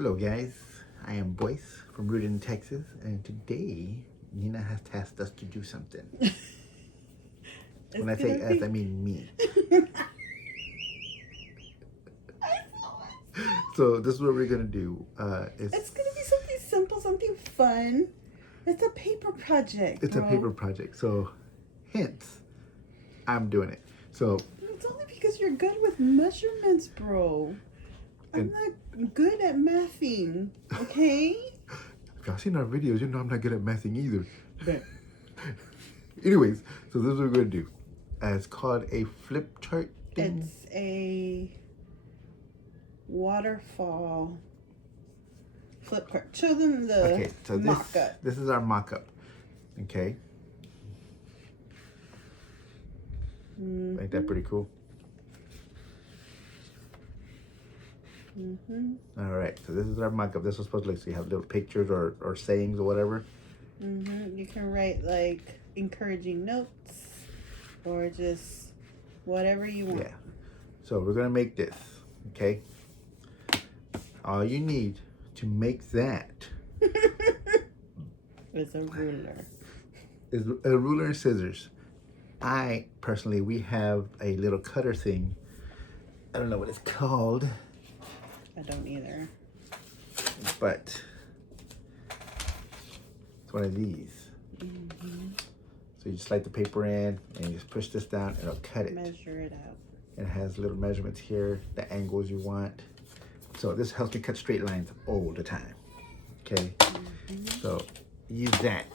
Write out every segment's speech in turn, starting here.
Hello guys, I am Boyce from Rooted in Texas, and today Nina has tasked us to do something. When I say us, I mean me. So this is what we're gonna do. It's gonna be something simple, something fun. It's a paper project. It's a paper project, so hence I'm doing it. So it's only because you're good with measurements, bro. I'm not good at mathing, okay? If y'all seen our videos, you know I'm not good at mathing either. Anyways, so this is what we're gonna do. It's called a flip chart thing. It's a waterfall flip chart. Show them the mock-up. This is our mock-up. Okay. Ain't that pretty cool? All right, so this is our mock-up. This is supposed to look, so you have little pictures or sayings or whatever. You can write like encouraging notes or just whatever you want. Yeah. So we're gonna make this, okay? All you need to make that is a ruler. Is a ruler and scissors. I personally, we have a little cutter thing. I don't know what it's called. I don't either. But it's one of these. So you slide the paper in and you just push this down and it'll cut it. Measure it out. It has little measurements here, the angles you want. So this helps me cut straight lines all the time. Okay? So use that.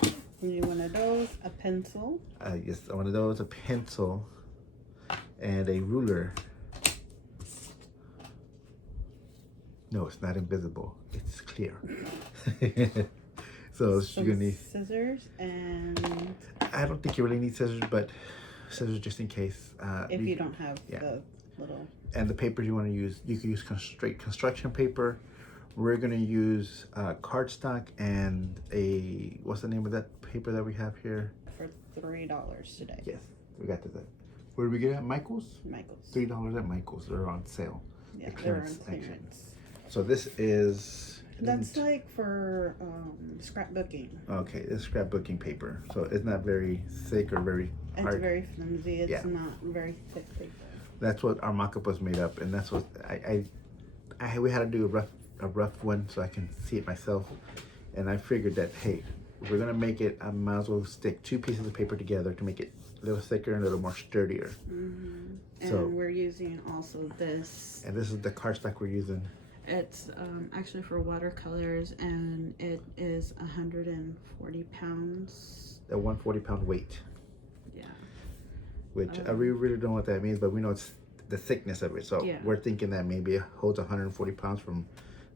You need one of those, a pencil. Yes, one of those, a pencil, and a ruler. No, it's not invisible. It's clear. So you're gonna need scissors and. I don't think you really need scissors, but scissors just in case. If you don't have the little. And the papers you want to use, you can use straight construction paper. We're gonna use cardstock and what's the name of that paper that we have here? For $3 today. Yes, we got that. Where did we get it at? Michael's? Michael's. $3 at Michael's. They're on sale. Yeah, they're on clearance. So this is... That's like for scrapbooking. Okay, this is scrapbooking paper. So it's not very thick or very hard. It's very flimsy. It's not very thick paper. That's what our mock-up was made up, and that's what we had to do a rough one so I can see it myself. And I figured that, hey, if we're gonna make it, I might as well stick two pieces of paper together to make it a little thicker and a little more sturdier. And so we're using also this. And this is the cardstock we're using. It's actually for watercolors, and it is 140 pounds. A 140-pound weight. Yeah. Which we really don't know what that means, but we know it's the thickness of it. So we're thinking that maybe it holds 140 pounds from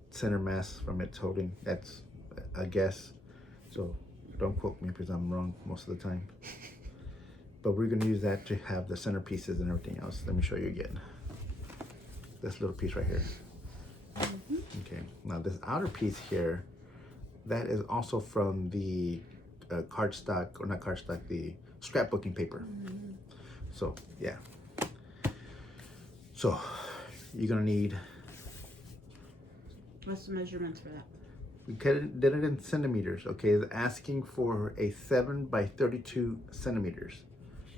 center mass from its holding. That's a guess. So don't quote me because I'm wrong most of the time. But we're going to use that to have the centerpieces and everything else. Let me show you again. This little piece right here. Okay, now this outer piece here, that is also from the cardstock, or not cardstock, the scrapbooking paper. So yeah, so you're gonna need. What's the measurements for that? We did it in centimeters. Okay, it's asking for a 7 by 32 centimeters.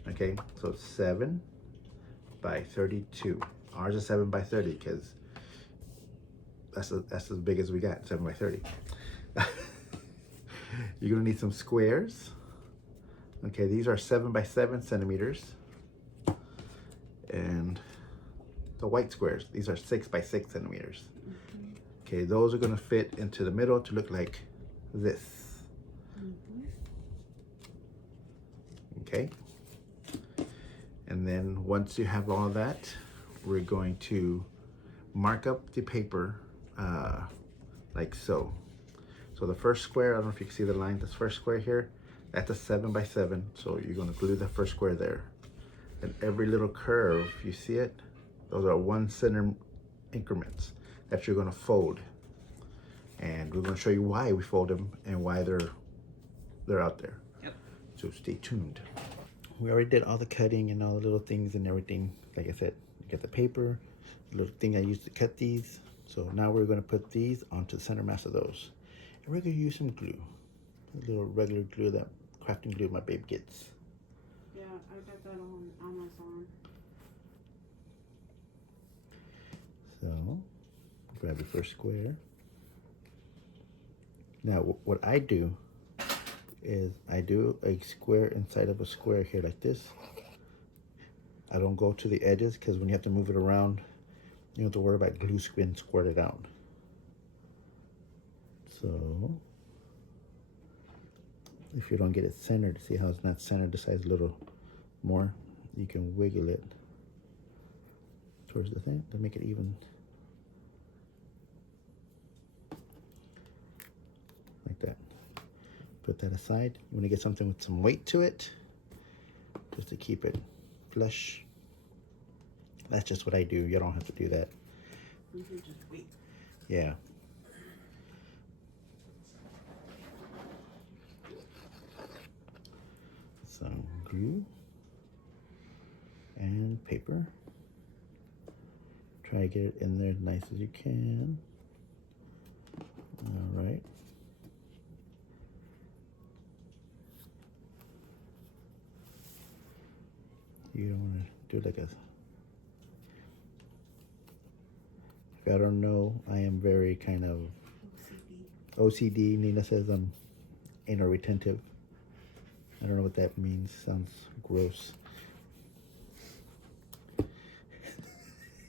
Okay, so 7 by 32. Ours is 7 by 30 because that's as big as we got, 7 by 30. You're gonna need some squares. Okay, these are 7 by 7 centimeters. And the white squares, these are 6 by 6 centimeters. Okay, those are gonna fit into the middle to look like this. Okay. And then once you have all that, we're going to mark up the paper like so. So the first square, I don't know if you can see the line, this first square here, that's a 7 by 7. So you're gonna glue the first square there. And every little curve, you see it? Those are 1 center increments that you're gonna fold. And we're gonna show you why we fold them and why they're out there. Yep. So stay tuned. We already did all the cutting and all the little things and everything. Like I said, you got the paper, the little thing I used to cut these. So now we're going to put these onto the center mass of those. And we're going to use some glue. A little regular glue, that crafting glue my babe gets. Yeah, I got that on Amazon. So, grab your first square. Now, what I do is I do a square inside of a square here like this. I don't go to the edges because when you have to move it around, you don't have to worry about glue being squirted out. So, if you don't get it centered, see how it's not centered, the size a little more, you can wiggle it towards the thing to make it even. Like that. Put that aside. You want to get something with some weight to it, just to keep it flush. That's just what I do. You don't have to do that. You can just wait. Yeah. Some glue and paper. Try to get it in there as nice as you can. All right. You don't want to do like a. If I don't know, I am very kind of OCD. Nina says I'm anal retentive. I don't know what that means. Sounds gross.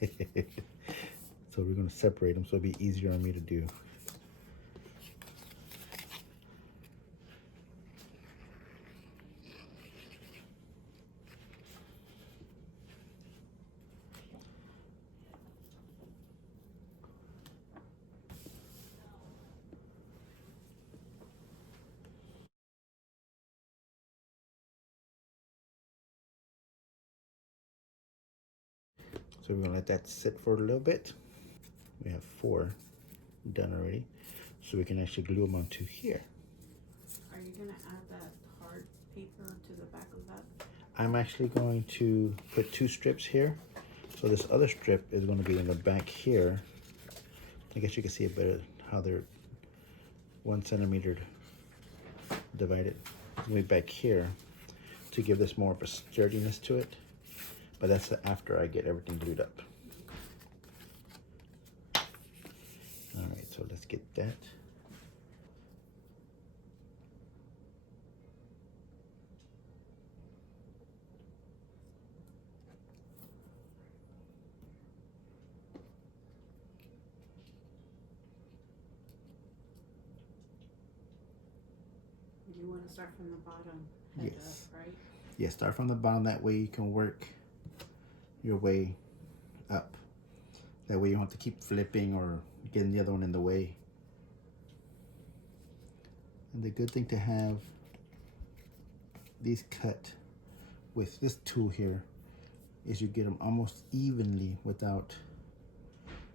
So we're going to separate them so it'll be easier on me to do. So we're gonna let that sit for a little bit. We have 4 done already. So we can actually glue them onto here. Are you gonna add that hard paper to the back of that? I'm actually going to put 2 strips here. So this other strip is gonna be in the back here. I guess you can see a bit how they're 1 centimeter divided. It's gonna be back here to give this more of a sturdiness to it. But that's after I get everything glued up. All right, so let's get that. You want to start from the bottom, Yes. Up, right? Yeah, start from the bottom. That way you can work your way up. That way you don't have to keep flipping or getting the other one in the way. And the good thing to have these cut with this tool here is you get them almost evenly without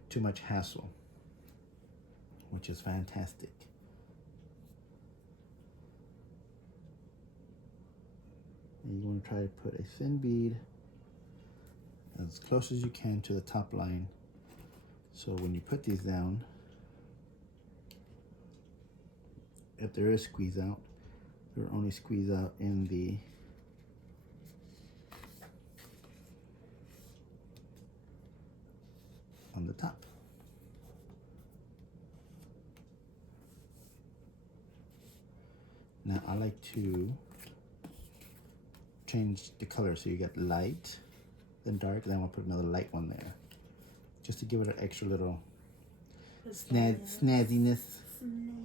too much hassle, which is fantastic. And you want to try to put a thin bead as close as you can to the top line. So when you put these down, if there is squeeze out, there only squeeze out in the on the top. Now I like to change the color, so you get light, then dark, then I'll put another light one there, just to give it an extra little snazziness. Some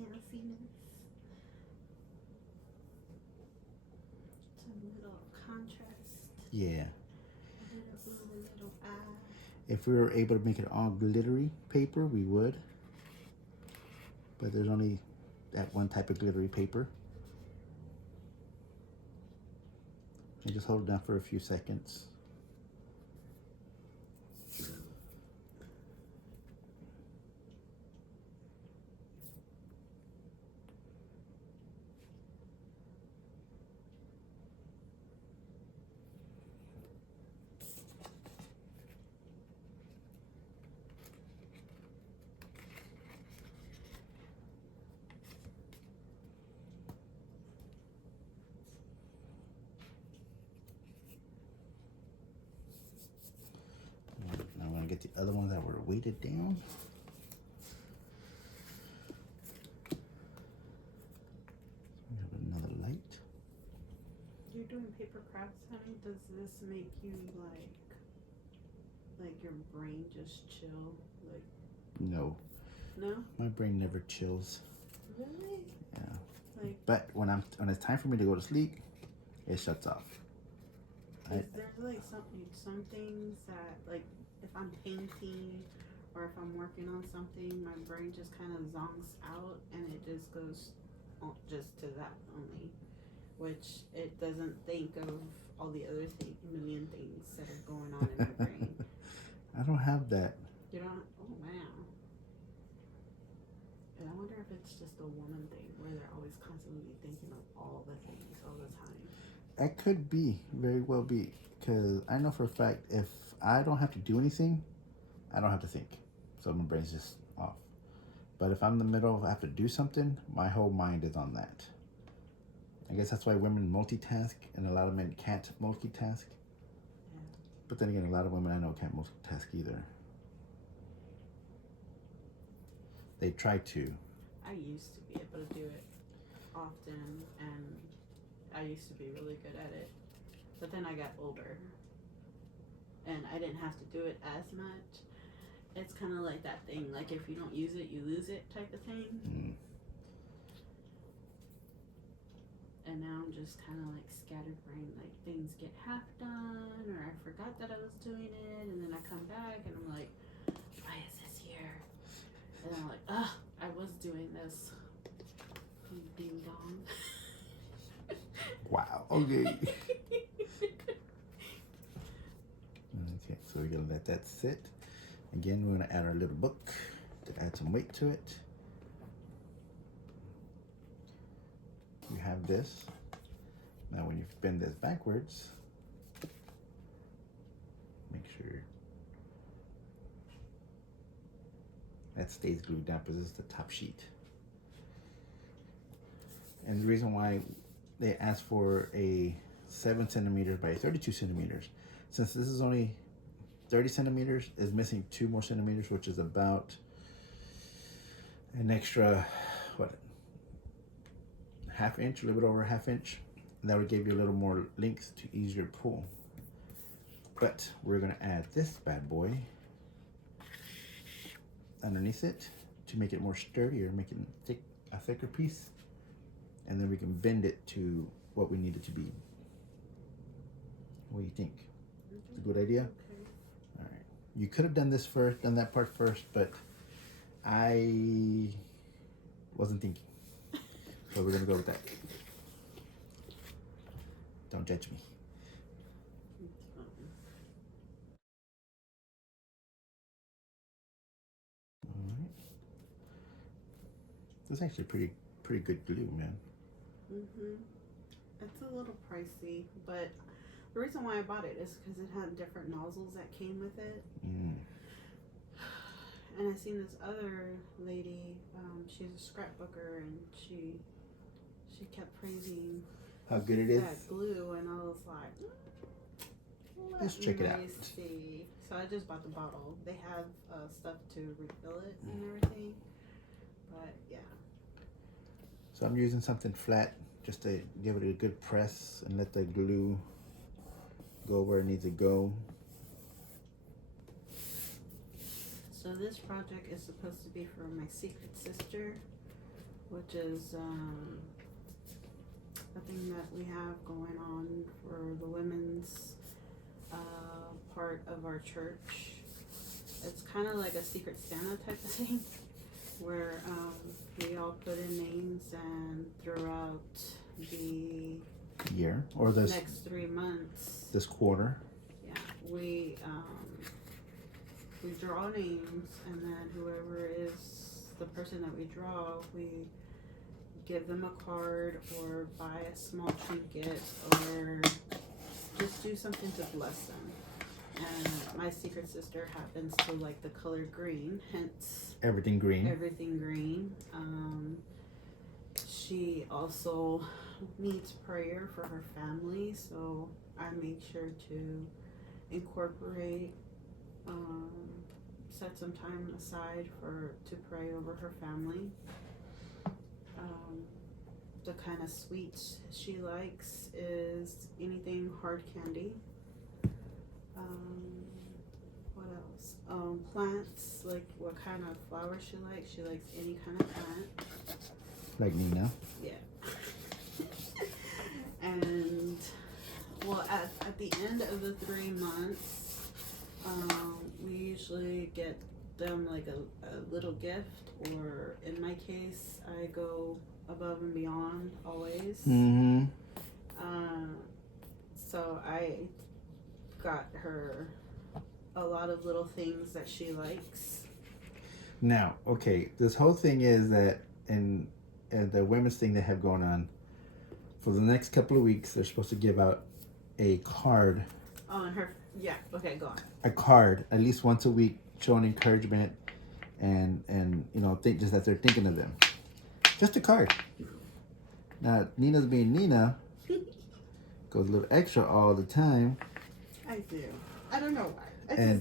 little contrast. Yeah. A little eye. If we were able to make it all glittery paper, we would. But there's only that one type of glittery paper. And just hold it down for a few seconds. get the other ones that were weighted down. We have another light. You're doing paper crafts, honey. Does this make you like your brain just chill? Like No. no? My brain never chills. Really? Yeah. Like, but when it's time for me to go to sleep, it shuts off. is there like some things that, like, if I'm painting or if I'm working on something, my brain just kind of zonks out and it just goes just to that only, which it doesn't think of all the other million things that are going on in my brain. I don't have that. You don't? Oh man. And I wonder if it's just a woman thing where they're always constantly thinking of all the things all the time. That could be, very well be, because I know for a fact if I don't have to do anything, I don't have to think. So my brain's just off. But if I'm in the middle of I have to do something, my whole mind is on that. I guess that's why women multitask and a lot of men can't multitask. Yeah. But then again, a lot of women I know can't multitask either. They try to. I used to be able to do it often, and I used to be really good at it. But then I got older, and I didn't have to do it as much. It's kind of like that thing, like if you don't use it, you lose it type of thing. Mm. And now I'm just kind of like scatterbrained, like things get half done, or I forgot that I was doing it, and then I come back and I'm like, why is this here? And I'm like, ugh, I was doing this. Ding dong. Wow. Okay. Okay, so we're gonna let that sit. Again, we're gonna add our little book to add some weight to it. You have this. Now when you bend this backwards, make sure that stays glued down because this is the top sheet. And the reason why they ask for a 7 centimeters by 32 centimeters, since this is only 30 centimeters, is missing 2 more centimeters, which is about an extra, what, half inch, a little bit over a half inch. That would give you a little more length to ease your pull. But we're gonna add this bad boy underneath it to make it more sturdier, make it a thicker piece. And then we can bend it to what we need it to be. What do you think? It's a good idea? Okay. All right. You could have done this first, done that part first, but I wasn't thinking. So we're gonna go with that. Don't judge me. All right. This is actually pretty good glue, man. It's a little pricey, but the reason why I bought it is because it had different nozzles that came with it. Mm. And I seen this other lady, she's a scrapbooker, and she kept praising How good it is. that glue, and I was like, Let's check it out. See. So I just bought the bottle. They have stuff to refill it and everything, but yeah. So I'm using something flat just to give it a good press and let the glue go where it needs to go. So this project is supposed to be for my secret sister, which is a thing that we have going on for the women's part of our church. It's kind of like a Secret Santa type of thing, where we all put in names, and throughout the Year or this next 3 months, this quarter. yeah, we draw names, and then whoever is the person that we draw, we give them a card or buy a small trinket or just do something to bless them. And my secret sister happens to like the color green, hence Everything green. everything green. She also needs prayer for her family, so I make sure to incorporate set some time aside to pray over her family. The kind of sweets she likes is anything hard candy. What else? Plants, like what kind of flowers she likes. She likes any kind of plant. Like Nina? Yeah. And, well, at the end of the 3 months, we usually get them like a little gift, or in my case, I go above and beyond always. Mm-hmm. So I got her a lot of little things that she likes. Now, okay, this whole thing is that in the women's thing they have going on, for the next couple of weeks, they're supposed to give out a card. Oh, and her, yeah, okay, go on. A card, at least once a week, showing encouragement and you know, think just that they're thinking of them. Just a card. Now, Nina's being Nina, goes a little extra all the time. I do. I don't know why. And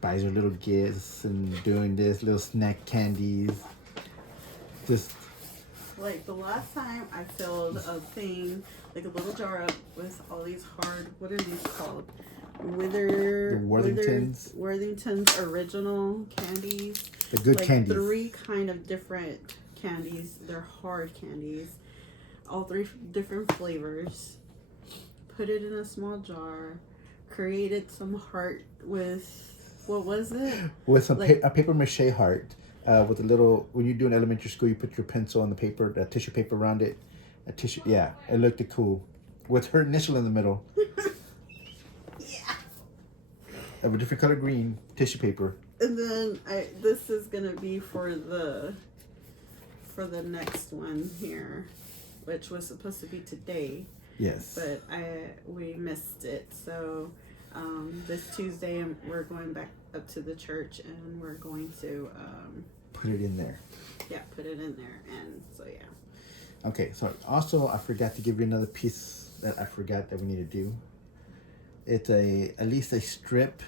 buys her little gifts and doing this, little snack candies. Just like the last time I filled a thing, like a little jar up with all these hard, what are these called? Worthingtons original candies. The good like candies. 3 kind of different candies. They're hard candies. All 3 different flavors. Put it in a small jar. Created some heart with, what was it? With some like, a paper mache heart. With a little, when you do in elementary school, you put your pencil on the paper, the tissue paper around it. A tissue, yeah, it looked cool. With her initial in the middle. Yeah. Of a different color green tissue paper. And then this is gonna be for the next one here, which was supposed to be today. Yes. But we missed it. So this Tuesday we're going back up to the church and we're going to put it in there. Yeah, put it in there, and so yeah. Okay, so also I forgot to give you another piece that I forgot that we need to do. It's at least a strip.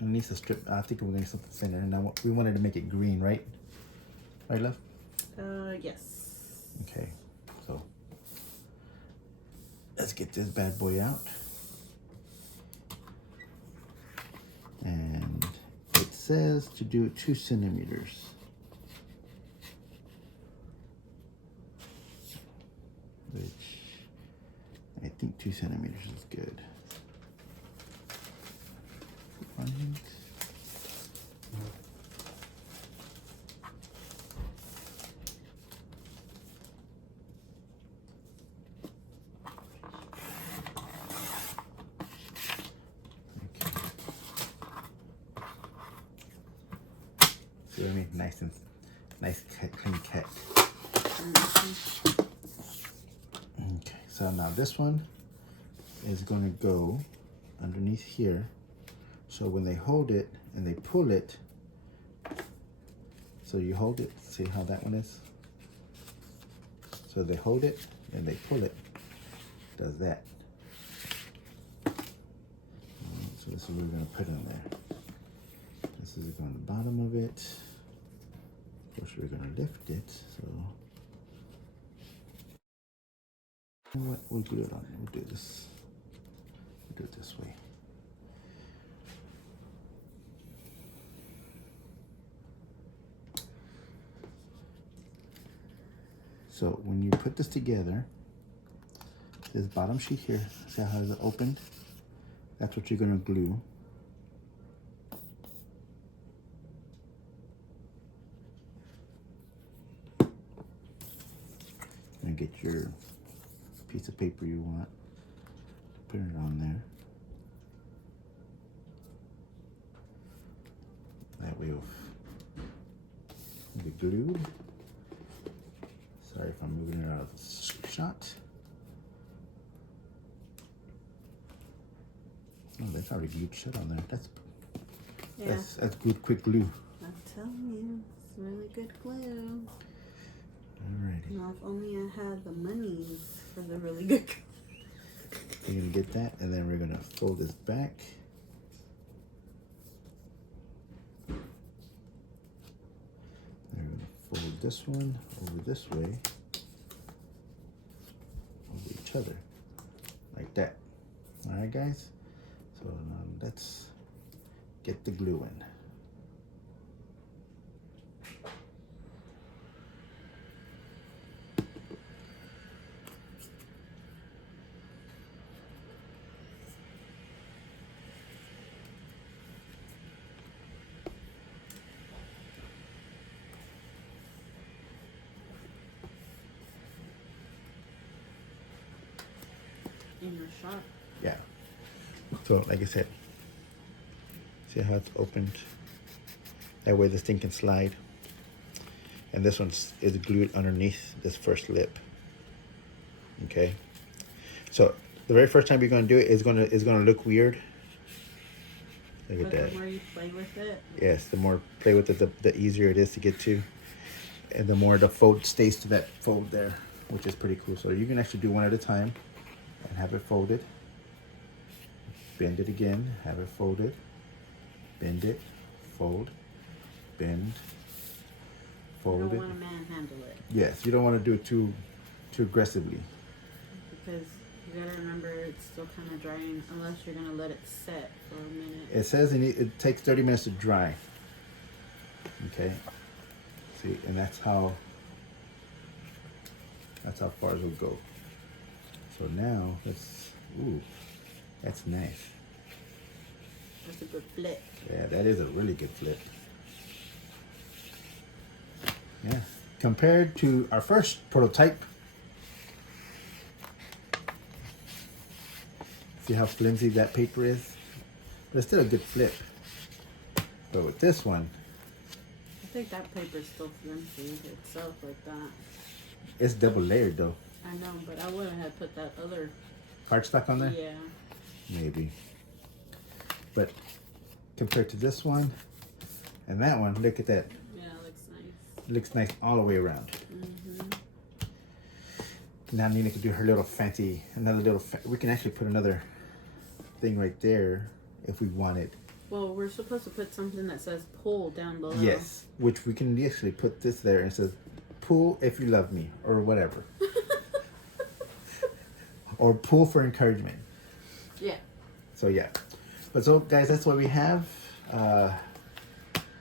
At least a strip. I think we're going to get something thinner, and we wanted to make it green, right? Right, love? Yes. Okay, so let's get this bad boy out. And it says to do 2 centimeters. Which I think 2 centimeters is good. Right. See what I mean? Nice clean cut. Okay, so now this one is going to go underneath here. So when they hold it and they pull it, so you hold it, see how that one is? So they hold it and they pull it, does that. So this is what we're going to put in there. This is on the bottom of it. Of course, we're going to lift it, so. You know what? We'll do it on. We'll do this. We'll do it this way. So when you put this together, this bottom sheet here, see how it's opened? That's what you're going to glue. And get your piece of paper you want, put it on there. That way it'll be glued. Sorry if I'm moving it out of the shot. Oh, that's already glued shut on there. That's good quick glue. I'm telling you, it's really good glue. Alrighty. Now, if only I had the monies for the really good glue. You're gonna get that, and then we're gonna fold this back. And we're gonna fold this one over this way, over each other, like that. All right, guys. So let's get the glue in. In your shop. Yeah. So like I said, see how it's opened? That way this thing can slide. And this one is glued underneath this first lip. Okay. So the very first time you're gonna do it is gonna look weird. Look at that. The more you play with it. Yes, the more play with it, the easier it is to get to. And the more the fold stays to that fold there, which is pretty cool. So you can actually do one at a time and have it folded. Bend it again, have it folded. Bend it, fold, bend, fold it. You don't want to manhandle it. Yes, you don't want to do it too aggressively. Because you gotta remember it's still kind of drying unless you're gonna let it set for a minute. It says it takes 30 minutes to dry. Okay. See, and that's how far it will go. So now let's. Ooh, that's nice. That's a good flip. Yeah, that is a really good flip. Yeah. Compared to our first prototype, see how flimsy that paper is? But it's still a good flip. But with this one, I think that paper's still flimsy itself like that. it's double layered though. I know, but I wouldn't have put that other Cardstock on there? Yeah. Maybe. But compared to this one and that one, look at that. Yeah, it looks nice. It looks nice all the way around. Now Nina can do her little fancy, we can actually put another thing right there if we wanted. Well, we're supposed to put something that says pull down below. Yes, which we can actually put this there and it says, pull if you love me, or whatever. Or pull for encouragement. Yeah. So yeah. But so guys, that's what we have.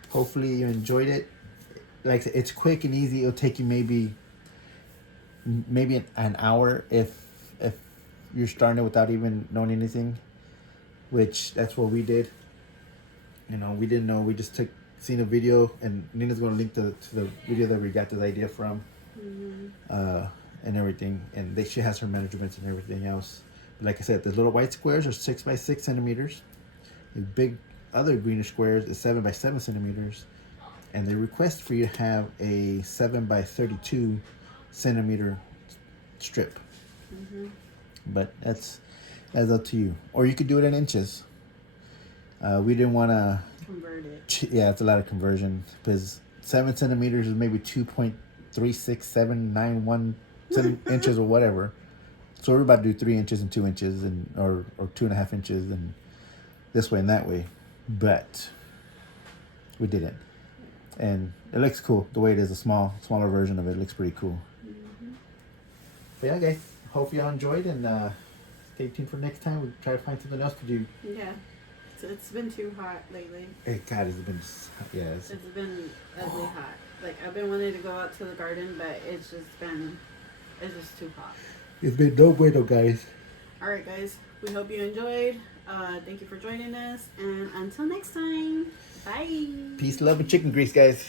Hopefully you enjoyed it. Like I said, it's quick and easy. It'll take you maybe an hour if you're starting it without even knowing anything. Which that's what we did. You know, we didn't know. We just seen a video, and Nina's going to link to the video that we got this idea from. And everything, and she has her measurements and everything else. But like I said, the little white squares are 6 by 6 centimeters. The big other greenish squares is 7 by 7 centimeters, and they request for you to have a 7 by 32 centimeter strip. But that's up to you, or you could do it in inches. We didn't want to convert it. Yeah, it's a lot of conversion because 7 centimeters is maybe 2.36791 inches or whatever. So we're about to do 3 inches and 2 inches or 2.5 inches and this way and that way. But we didn't. And it looks cool the way it is. A smaller version of it looks pretty cool. But yeah, guys, hope y'all enjoyed, and stay tuned for next time. We'll try to find something else to do. Yeah. It's been too hot lately. God, it's been, yeah. It's been ugly hot. Like, I've been wanting to go out to the garden, but it's just too hot. It's been no bueno, guys. Alright, guys. We hope you enjoyed. Thank you for joining us. And until next time, bye. Peace, love, and chicken grease, guys.